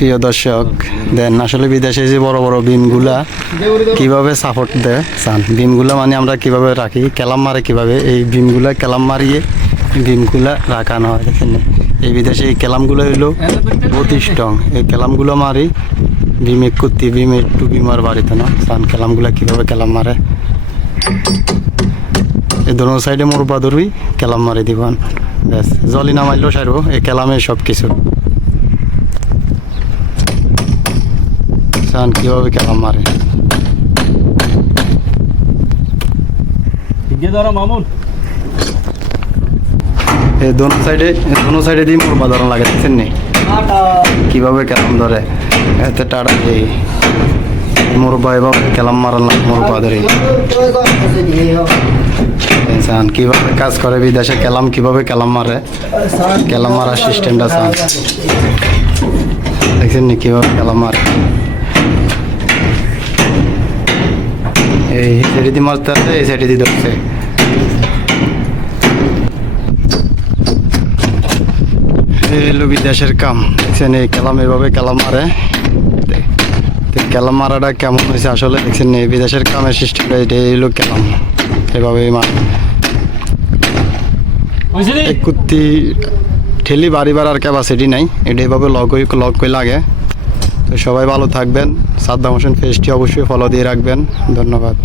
প্রিয় দর্শক দেন আসলে বিদেশে যে বড় বড় বিমগুলা কিভাবে সাপোর্ট দেয় চান বিমগুলা মানে আমরা কিভাবে রাখি কেলাম মারে কিভাবে এই বিমগুলা কেলাম মারিয়ে বিমগুলা রাখানো হয় দেখেন এই বিদেশে এই কেলামগুলো হইলো বহুত স্ট্রং এই কেলামগুলো মারি বিম করতে বিম একটু বিমার বাড়িতে না চান কেলামগুলা কিভাবে কেলাম মারে এই দোনো সাইডে মোরবা ধরবি কেলাম মারি দিবান ব্যাস জলি না মারলেও সারবো এই কেলামে সব কিছু চান কিভাবে কেলাম মারে এই দোনো সাইডে দিয়ে মোরবা ধরন লাগে দেখছেন নি কিভাবে কেলাম ধরে এতে টাড়া এই মোরবা এভাবে কেলাম মারাল না মোরবা ধরে চান কিভাবে কাজ করে বিদেশে কেলাম কিভাবে কেলাম মারে কেলাম মারার সিস্টেমটা চান দেখছেন নি কিভাবে কেলাম মারে এই সাইডে দিয়ে মারতে আছে এই সাইডে দিয়ে ধরছে এলো বিদেশের কাম দেখছেন এই কেলাম এভাবে কেলাম মারে কেলাম মারাটা কেমন হয়েছে আসলে দেখছেন এই বিদেশের কামের সিস্টেমটা এটা এলো কেলাম এভাবেই মার কুত্তি ঠেলি বাড়ি বাড়ার ক্যাপাসিটি নাই এটা এভাবে লক করে লাগে তো সবাই ভালো থাকবেন সাদ্দাম হোসেন পেজটি অবশ্যই ফলো দিয়ে রাখবেন ধন্যবাদ।